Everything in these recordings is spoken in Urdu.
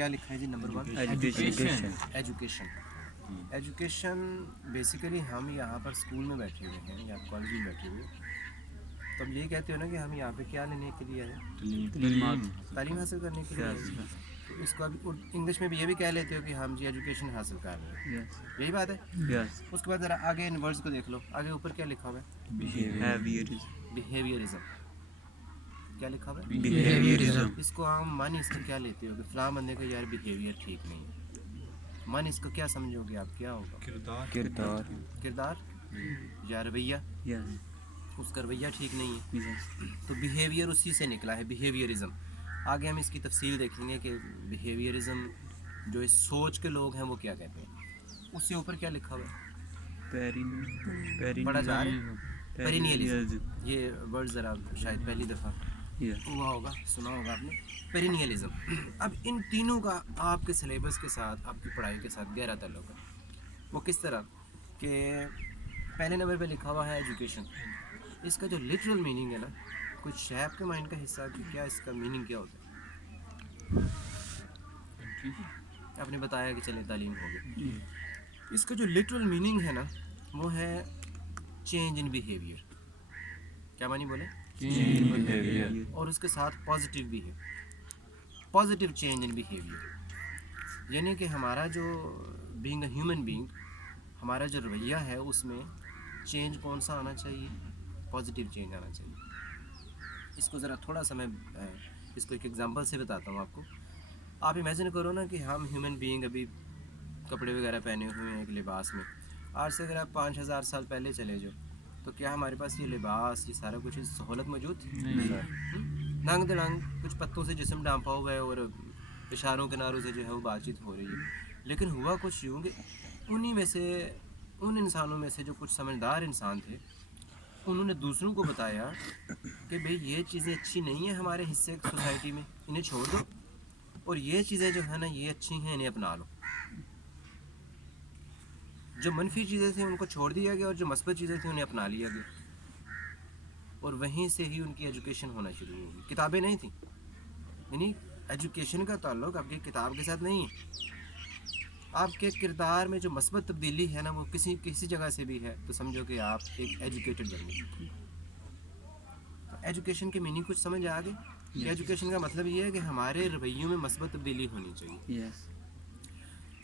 کیا لکھا ہے جی نمبر 1 ایجوکیشن. ایجوکیشن بیسیکلی ہم یہاں پر اسکول میں بیٹھے ہوئے ہیں یا کالج میں بیٹھے ہوئے، تو ہم یہی کہتے ہو نا کہ ہم یہاں پہ کیا لینے کے لیے آئے؟ تعلیم حاصل کرنے کے لیے آئے. تو اس کو ابھی انگلش میں بھی یہ بھی کہہ لیتے ہو کہ ہم جی ایجوکیشن حاصل کر رہے ہیں، یہی بات ہے. اس کے بعد ذرا آگے ان ورڈز کو دیکھ لو، آگے اوپر کیا لکھا ہوا ہے؟ بیہیویئرزم. کیا لکھا ہوا ہے؟ بیہیویئرزم. اس کو عام معنی اس کا کیا لیتے ہو کہ فلاں بندے کا یار بیہیویئر ٹھیک نہیں ہے، معنی اس کا کیا سمجھو گے آپ؟ کیا ہوگا؟ کردار یا رویہ، اس کا رویہ ٹھیک نہیں ہے. تو بیہیویئر اسی سے نکلا ہے، بیہیویئرزم. آگے ہم اس کی تفصیل دیکھیں گے کہ بیہیویئرزم جو اس سوچ کے لوگ ہیں وہ کیا کہتے ہیں. اس سے اوپر کیا لکھا ہوا ہے؟ پڑھا جا رہا ہے پیرینیلزم. یہ ورڈ ذرا شاید پہلی دفعہ ہوا ہوگا، سنا ہوگا آپ نے، پیرینیلزم. اب ان تینوں کا آپ کے سلیبس کے ساتھ، آپ کی پڑھائی کے ساتھ گہرا تعلق ہے. وہ کس طرح کہ پہلے نمبر پہ لکھا ہوا ہے ایجوکیشن. اس کا جو لٹرل میننگ ہے نا، کچھ ہے آپ کے مائنڈ کا حصہ کہ کیا اس کا میننگ کیا ہوتا ہے؟ آپ نے بتایا کہ چلیں تعلیم ہو گئی. اس کا جو لٹرل میننگ ہے نا وہ ہے چینج ان بیہیویئر. کیا معنی بولے؟ Change in behaviour. اور اس کے ساتھ پازیٹیو بھی ہے، پازیٹیو چینج ان بیہیویئر. یعنی کہ ہمارا جو بینگ اے ہیومن بینگ، ہمارا جو رویہ ہے اس میں چینج کون سا آنا چاہیے؟ پازیٹیو چینج آنا چاہیے. اس کو ذرا تھوڑا سا میں اس کو ایک ایگزامپل سے بتاتا ہوں آپ کو. آپ امیجن کرو نا کہ ہم ہیومن بینگ ابھی کپڑے وغیرہ پہنے ہوئے ہیں ایک لباس میں. آج سے اگر آپ 5000 سال پہلے چلے جاؤ تو کیا ہمارے پاس یہ لباس، یہ سارا کچھ سہولت موجود تھی؟ ننگ دڑنگ کچھ پتوں سے جسم ڈھانپا ہوا ہے اور اشاروں کناروں سے جو ہے وہ بات چیت ہو رہی ہے. لیکن ہوا کچھ یوں کہ انہی میں سے، ان انسانوں میں سے جو کچھ سمجھدار انسان تھے، انہوں نے دوسروں کو بتایا کہ بھئی یہ چیزیں اچھی نہیں ہیں ہمارے حصے سوسائٹی میں، انہیں چھوڑ دو، اور یہ چیزیں جو ہیں نا یہ اچھی ہیں، انہیں اپنا لو. جو منفی چیزیں تھیں ان کو چھوڑ دیا گیا اور جو مثبت چیزیں تھیں انہیں اپنا لیا گیا. اور وہیں سے ہی ان کی ایجوکیشن ہونا شروع ہوگی. کتابیں نہیں تھیں، یعنی ایجوکیشن کا تعلق آپ کی کتاب کے ساتھ نہیں ہے. آپ کے کردار میں جو مثبت تبدیلی ہے نا وہ کسی جگہ سے بھی ہے تو سمجھو کہ آپ ایک ایجوکیٹڈ بن گئے. تو ایجوکیشن کی میننگ کچھ سمجھ آ گئی کہ ایجوکیشن کا مطلب یہ ہے کہ ہمارے رویوں میں مثبت تبدیلی ہونی چاہیے.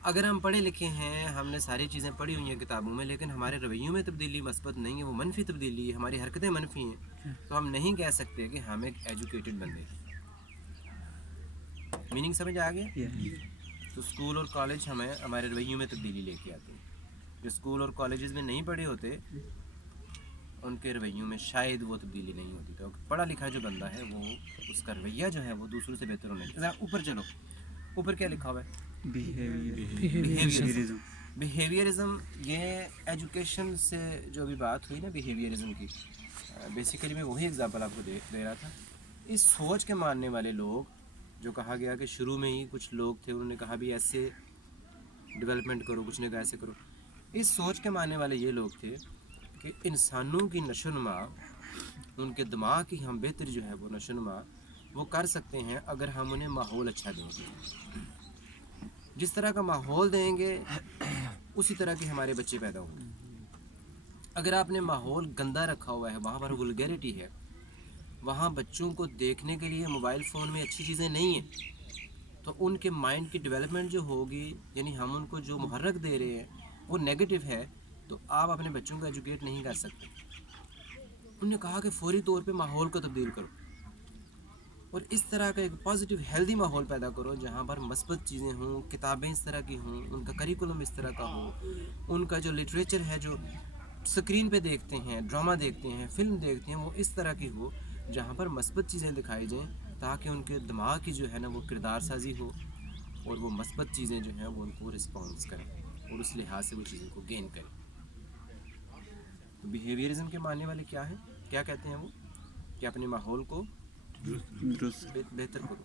اگر ہم پڑھے لکھے ہیں، ہم نے ساری چیزیں پڑھی ہوئی ہیں کتابوں میں، لیکن ہمارے رویوں میں تبدیلی مثبت نہیں ہے، وہ منفی تبدیلی ہے، ہماری حرکتیں منفی ہیں، تو ہم نہیں کہہ سکتے کہ ہم ایک ایجوکیٹڈ بندے ہیں. میننگ سمجھ آ گیا؟ تو اسکول اور کالج ہمیں ہمارے رویوں میں تبدیلی لے کے آتے ہیں. جو اسکول اور کالجز میں نہیں پڑھے ہوتے ان کے رویوں میں شاید وہ تبدیلی نہیں ہوتی. تو پڑھا لکھا جو بندہ ہے وہ اس کا رویہ جو ہے وہ دوسروں سے بہتر ہونا چاہیے. ذرا اوپر چلو، اوپر کیا لکھا ہوا ہے؟ بیہیویئرزم. بیہیویئرزم یہ ایجوکیشن سے جو ابھی بات ہوئی نا بیہیویئرزم کی، بیسیکلی میں وہی ایگزامپل آپ کو دے رہا تھا. اس سوچ کے ماننے والے لوگ، جو کہا گیا کہ شروع میں ہی کچھ لوگ تھے انہوں نے کہا بھی ایسے ڈیولپمنٹ کرو، کچھ نے کہا ایسے کرو. اس سوچ کے ماننے والے یہ لوگ تھے کہ انسانوں کی نشو و نما، ان کے دماغ کی ہم بہتر جو ہے وہ نشو و نما وہ کر سکتے ہیں اگر ہم انہیں ماحول اچھا دیں گے. جس طرح کا ماحول دیں گے اسی طرح کے ہمارے بچے پیدا ہوں گے. اگر آپ نے ماحول گندا رکھا ہوا ہے، وہاں پر ولگیرٹی ہے، وہاں بچوں کو دیکھنے کے لیے موبائل فون میں اچھی چیزیں نہیں ہیں، تو ان کے مائنڈ کی ڈیولپمنٹ جو ہوگی، یعنی ہم ان کو جو محرک دے رہے ہیں وہ نیگیٹو ہے، تو آپ اپنے بچوں کو ایجوکیٹ نہیں کر سکتے. انہوں نے کہا کہ فوری طور پہ ماحول کو تبدیل کرو اور اس طرح کا ایک پازیٹیو ہیلدی ماحول پیدا کرو جہاں پر مثبت چیزیں ہوں، کتابیں اس طرح کی ہوں، ان کا کریکولم اس طرح کا ہو، ان کا جو لٹریچر ہے جو سکرین پہ دیکھتے ہیں، ڈرامہ دیکھتے ہیں، فلم دیکھتے ہیں، وہ اس طرح کی ہو جہاں پر مثبت چیزیں دکھائی جائیں، تاکہ ان کے دماغ کی جو ہے نا وہ کردار سازی ہو اور وہ مثبت چیزیں جو ہیں وہ ان کو رسپانس کریں اور اس لحاظ سے وہ چیزوں کو گین کریں. تو بیہیویئرزم کے ماننے والے کیا ہیں؟ کیا کہتے ہیں وہ؟ کہ اپنے ماحول کو بہتر کرو.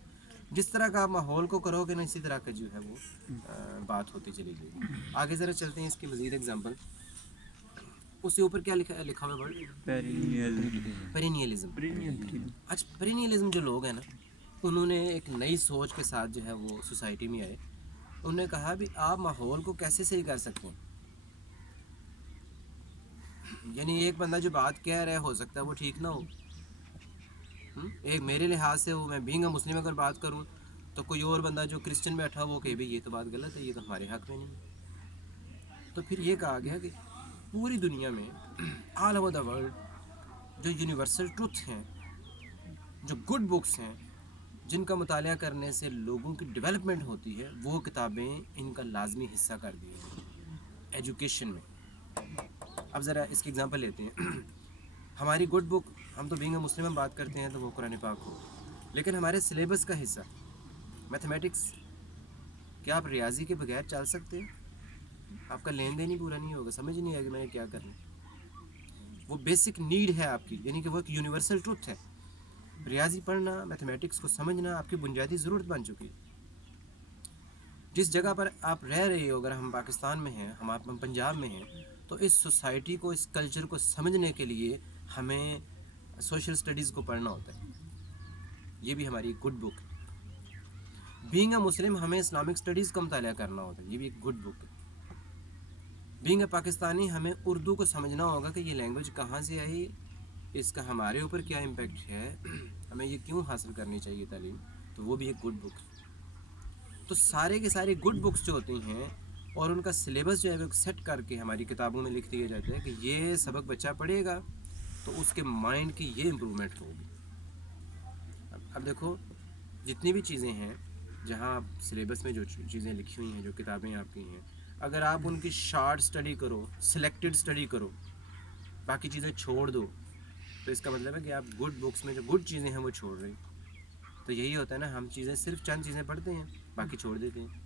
جس طرح کا آپ ماحول کو کرو گے نا اسی طرح کا جو ہے وہ بات ہوتی چلی جائے گی. آگے ذرا چلتے ہیں اس کی مزید ایگزامپل. اس سے اوپر کیا لکھا ہوا ہے؟ پیرینیلزم. اچھا، پیرینیلزم جو لوگ ہیں نا انہوں نے ایک نئی سوچ کے ساتھ جو ہے وہ سوسائٹی میں آئے. انہوں نے کہا بھی آپ ماحول کو کیسے صحیح کر سکتے ہیں. یعنی ایک بندہ جو بات کہہ رہا ہے ہو سکتا ہے وہ ٹھیک نہ ہو. ایک میرے لحاظ سے وہ میں بینگ اے مسلم اگر بات کروں تو کوئی اور بندہ جو کرسچن بیٹھا وہ کہ بھائی یہ تو بات غلط ہے, یہ تو ہمارے حق میں نہیں ہے. تو پھر یہ کہا گیا کہ پوری دنیا میں آل اوور دا ورلڈ جو یونیورسل ٹروتھ ہیں, جو گڈ بکس ہیں, جن کا مطالعہ کرنے سے لوگوں کی ڈیولپمنٹ ہوتی ہے, وہ کتابیں ان کا لازمی حصہ کر دی ہیں ایجوکیشن میں. اب ذرا اس کی ایگزامپل لیتے ہیں. ہماری گڈ بک, ہم تو بینگ اے مسلم میں بات کرتے ہیں تو وہ قرآن پاک ہو, لیکن ہمارے سلیبس کا حصہ میتھمیٹکس, کیا آپ ریاضی کے بغیر چل سکتے ہیں؟ آپ کا لین دین ہی پورا نہیں ہوگا, سمجھ نہیں آئے گا میں نے کیا کرنا. وہ بیسک نیڈ ہے آپ کی, یعنی کہ وہ ایک یونیورسل ٹروتھ ہے. ریاضی پڑھنا, میتھمیٹکس کو سمجھنا آپ کی بنیادی ضرورت بن چکی ہے. جس جگہ پر آپ رہ رہے ہو, اگر ہم پاکستان میں ہیں, ہم پنجاب میں ہیں, تو اس سوسائٹی کو, اس کلچر کو سمجھنے کے لیے ہمیں سوشل سٹڈیز کو پڑھنا ہوتا ہے. یہ بھی ہماری ایک گڈ بک ہے. بینگ اے مسلم ہمیں اسلامک سٹڈیز کا مطالعہ کرنا ہوتا ہے, یہ بھی ایک گڈ بک ہے. بینگ اے پاکستانی ہمیں اردو کو سمجھنا ہوگا کہ یہ لینگویج کہاں سے آئی, اس کا ہمارے اوپر کیا امپیکٹ ہے, ہمیں یہ کیوں حاصل کرنی چاہیے تعلیم, تو وہ بھی ایک گڈ بک ہے. تو سارے کے سارے گڈ بکس جو ہوتی ہیں اور ان کا سلیبس جو ہے وہ سیٹ کر کے ہماری کتابوں میں لکھ دیا جاتا ہے کہ یہ سبق بچہ پڑھے گا تو اس کے مائنڈ کی یہ امپرومنٹ ہوگی. اب دیکھو جتنی بھی چیزیں ہیں جہاں آپ سلیبس میں جو چیزیں لکھی ہوئی ہیں, جو کتابیں آپ کی ہیں, اگر آپ ان کی شارٹ سٹڈی کرو, سلیکٹڈ سٹڈی کرو, باقی چیزیں چھوڑ دو, تو اس کا مطلب ہے کہ آپ گڈ بکس میں جو گڈ چیزیں ہیں وہ چھوڑ رہے ہیں. تو یہی ہوتا ہے نا, ہم چیزیں صرف چند چیزیں پڑھتے ہیں, باقی چھوڑ دیتے ہیں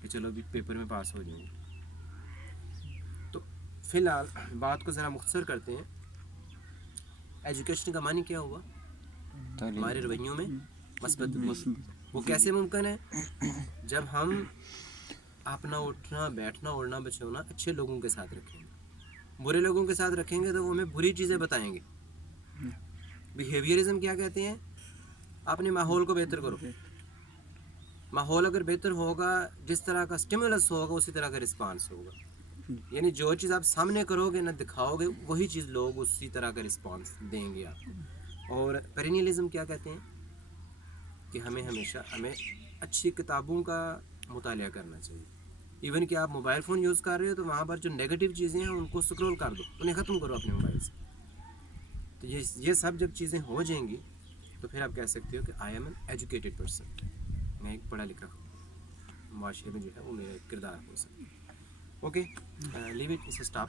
کہ چلو ابھی پیپر میں پاس ہو جائیں گے. تو فی الحال بات کو ذرا مختصر کرتے ہیں. ایجوکیشن کا معنی کیا ہوا؟ ہمارے رویوں میں مثبت تبدیلی. وہ کیسے ممکن ہے؟ جب ہم اپنا اٹھنا بیٹھنا اڑنا بچونا اچھے لوگوں کے ساتھ رکھیں گے. برے لوگوں کے ساتھ رکھیں گے تو وہ ہمیں بری چیزیں بتائیں گے. بیہیویئرزم کیا کہتے ہیں؟ اپنے ماحول کو بہتر کرو. ماحول اگر بہتر ہوگا, جس طرح کا سٹیمولس ہوگا اسی طرح کا رسپانس ہوگا. یعنی جو چیز آپ سامنے کرو گے نہ دکھاؤ گے, وہی چیز لوگ اسی طرح کا رسپانس دیں گے آپ کو. اور پیرینیلزم کیا کہتے ہیں کہ ہمیں اچھی کتابوں کا مطالعہ کرنا چاہیے. ایون کہ آپ موبائل فون یوز کر رہے ہو تو وہاں پر جو نیگیٹو چیزیں ہیں ان کو سکرول کر دو, انہیں ختم کرو اپنے موبائل سے. تو یہ سب جب چیزیں ہو جائیں گی تو پھر آپ کہہ سکتے ہو کہ I am an educated person, میں ایک پڑھا لکھا معاشرے میں جو ہے وہ میرا کردار ہو سکتا ہے. اوکے, لیو اٹ, اسے اسٹاپ